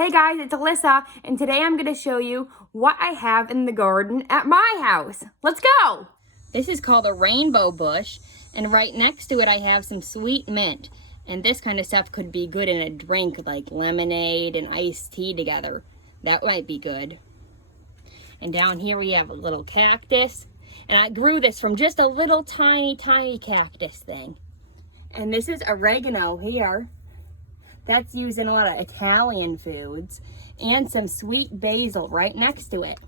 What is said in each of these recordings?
Hey guys, it's Alyssa, and today I'm going to show you what I have in the garden at my house. Let's go! This is called a rainbow bush, and right next to it I have some sweet mint. And this kind of stuff could be good in a drink like lemonade and iced tea together. That might be good. And down here we have a little cactus, and I grew this from just a little tiny cactus thing. And this is oregano here. That's used in a lot of Italian foods, and some sweet basil right next to it.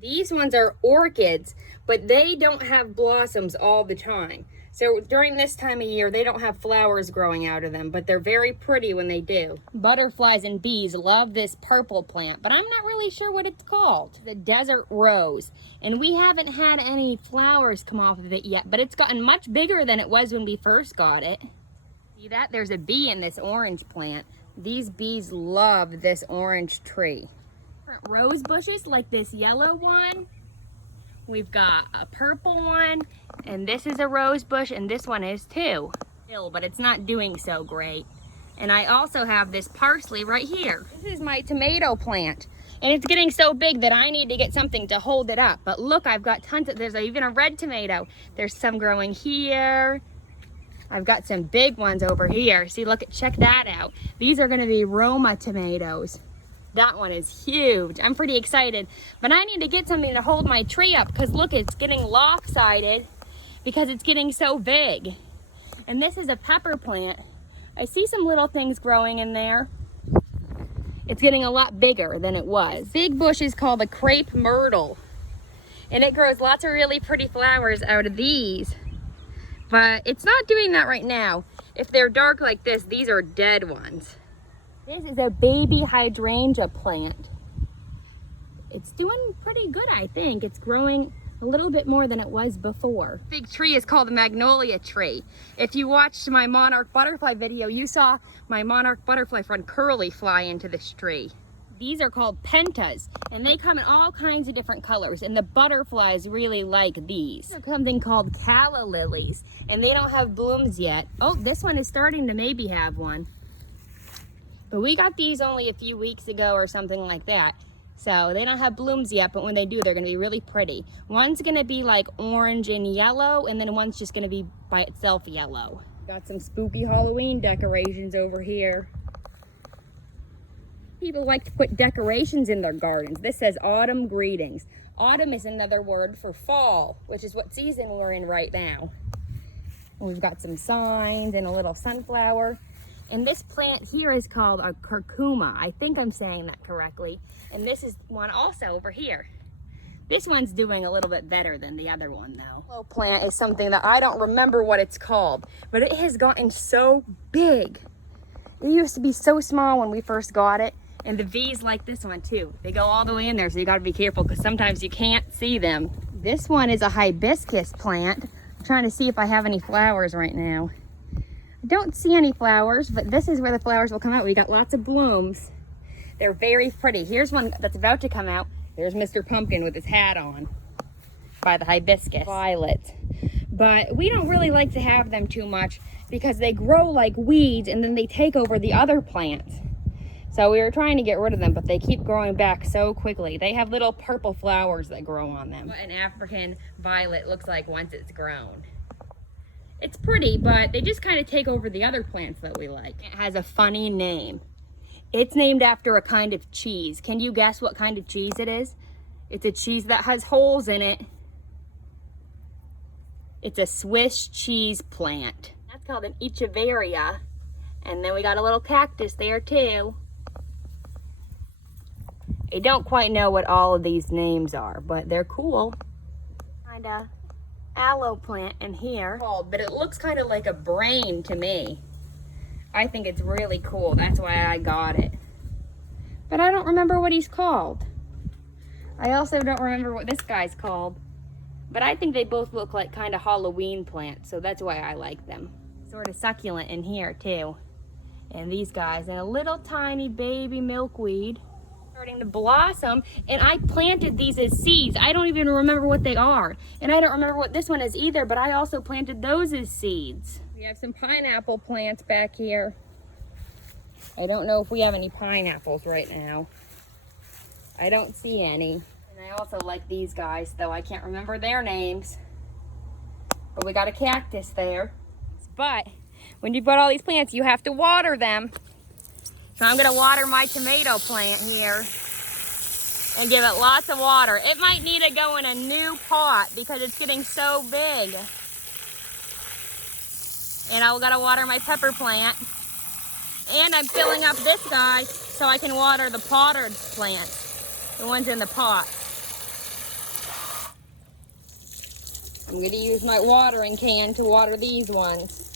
These ones are orchids, but they don't have blossoms all the time. So during this time of year, they don't have flowers growing out of them, but they're very pretty when they do. Butterflies and bees love this purple plant, but I'm not really sure what it's called. The desert rose, and we haven't had any flowers come off of it yet, but it's gotten much bigger than it was when we first got it. See that? There's a bee in this orange plant. These bees love this orange tree. Rose bushes like this yellow one. We've got a purple one, and this is a rose bush, and this one is too. But it's not doing so great. And I also have this parsley right here. This is my tomato plant, and it's getting so big that I need to get something to hold it up. But look, I've got tons of, there's even a red tomato. There's some growing here. I've got some big ones over here. See, look, check that out. These are gonna be Roma tomatoes. That one is huge. I'm pretty excited, but I need to get something to hold my tree up because look, it's getting lopsided because it's getting so big. And this is a pepper plant. I see some little things growing in there. It's getting a lot bigger than it was. This big bush is called a crepe myrtle, and it grows lots of really pretty flowers out of these. But it's not doing that right now. If they're dark like this, these are dead ones. This is a baby hydrangea plant. It's doing pretty good, I think. It's growing a little bit more than it was before. Big tree is called the magnolia tree. If you watched my monarch butterfly video, you saw my monarch butterfly friend Curly fly into this tree. These are called pentas, and they come in all kinds of different colors, and the butterflies really like these. There's something called calla lilies, and they don't have blooms yet. Oh, this one is starting to maybe have one. But we got these only a few weeks ago or something like that. So they don't have blooms yet, but when they do, they're gonna be really pretty. One's gonna be like orange and yellow, and then one's just gonna be by itself yellow. Got some spooky Halloween decorations over here. People like to put decorations in their gardens. This says autumn greetings. Autumn is another word for fall, which is what season we're in right now. And we've got some signs and a little sunflower. And this plant here is called a curcuma. I think I'm saying that correctly. And this is one also over here. This one's doing a little bit better than the other one though. Yellow plant is something that I don't remember what it's called, but it has gotten so big. It used to be so small when we first got it. And the bees like this one too. They go all the way in there, so you gotta be careful because sometimes you can't see them. This one is a hibiscus plant. I'm trying to see if I have any flowers right now. I don't see any flowers, but this is where the flowers will come out. We got lots of blooms. They're very pretty. Here's one that's about to come out. There's Mr. Pumpkin with his hat on by the hibiscus. Violet. But we don't really like to have them too much because they grow like weeds and then they take over the other plants. So we were trying to get rid of them, but they keep growing back so quickly. They have little purple flowers that grow on them. What an African violet looks like once it's grown. It's pretty, but they just kind of take over the other plants that we like. It has a funny name. It's named after a kind of cheese. Can you guess what kind of cheese it is? It's a cheese that has holes in it. It's a Swiss cheese plant. That's called an echeveria. And then we got a little cactus there too. I don't quite know what all of these names are, but they're cool. Kind of aloe plant in here. But it looks kind of like a brain to me. I think it's really cool. That's why I got it. But I don't remember what he's called. I also don't remember what this guy's called. But I think they both look like kind of Halloween plants, so that's why I like them. Sort of succulent in here too. And these guys, and a little tiny baby milkweed. Starting to blossom, and I planted these as seeds. I don't even remember what they are, and I don't remember what this one is either, but I also planted those as seeds. We have some pineapple plants back here. I don't know if we have any pineapples right now. I don't see any. And I also like these guys, though I can't remember their names. But we got a cactus there. But when you put all these plants, you have to water them. So I'm gonna water my tomato plant here and give it lots of water. It might need to go in a new pot because it's getting so big. And I gotta water my pepper plant. And I'm filling up this guy so I can water the potted plants, the ones in the pot. I'm gonna use my watering can to water these ones.